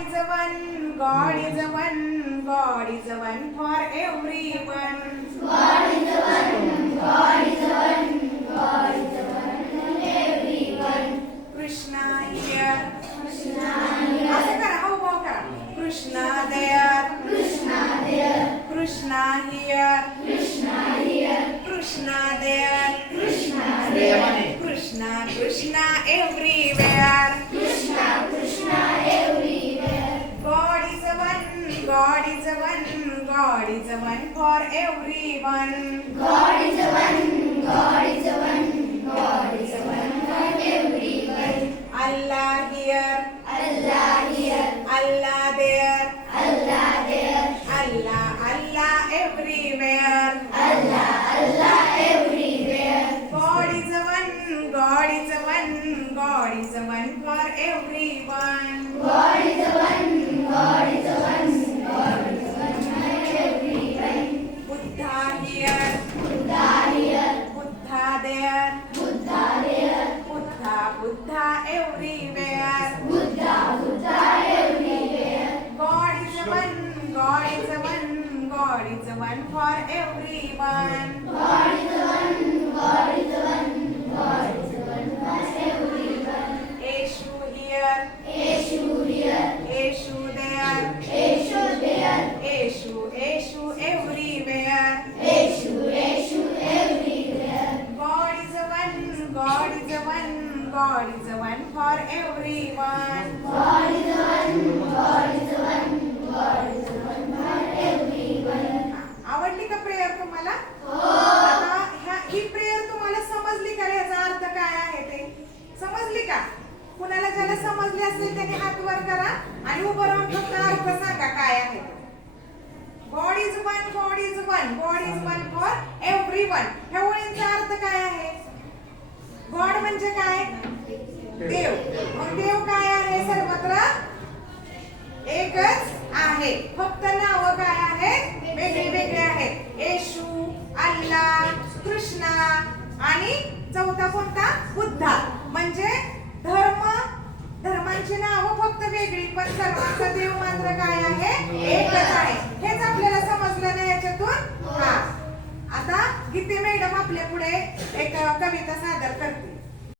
is one, God is one, God is one for everyone. God is the one, God is the one, God is the one for everyone. Krishna here, Krishna here, असं करा, हो हो करा. Krishna there, Krishna there, Krishna here, Krishna here, Krishna there, Krishna there, Krishna, Krishna everywhere. Krishna, Krishna everywhere. God is a one, God is a one, God is a one for everyone. God is the one, God is the one, God is the one for everyone. Allah here, Allah here, Allah there, Allah there, Allah, Allah everywhere. Allah, Allah everywhere. God is a one, God is a one, God is a one for everyone. God is the one, God is the one, God is the one for everyone. Buddha here, Buddha here, Buddha there, Buddha there, Buddha, Buddha everywhere. Buddha, Buddha everywhere. God is a one, God is a one, God is a one for everyone. God is the one, God is the one, God is the one for everyone. Eshu here, Eshu here, Eshu there, Eshu there, Eshu, Eshu everywhere. Eshu, Eshu everywhere. God is a one, God is a one, God is a one for everyone. God is the one, God is the one, God is the one for everyone. आवडली का prayer तुम्हाला? आता ही prayer तुम्हाला समजली का? याचा अर्थ काय आहे ते समजली का? कुणाला ज्याला समजली असेल त्याने हात वर करा आणि उभं राहून फक्त अर्थ सांगा काय आहे. God is one, God is one, God is one for everyone. ह्या ओळींचा अर्थ काय आहे? गॉड म्हणजे काय? देव. मग देव काय आहे? सर्वत्र एकच आहे. फक्त नाव काय आहेत? वेगळे वेगळे आहेत. येशू, अल्लाह, कृष्णा आणि चौथा कोणता? बुद्धा. म्हणजे धर्मांची नावं फक्त वेगळी पण सर्वांचा देव मात्र काय आहे? एकच आहे. हेच आपल्याला समजलं ना याच्यातून? हा. आता गीते मॅडम आपल्या पुढे एक कविता सादर करते.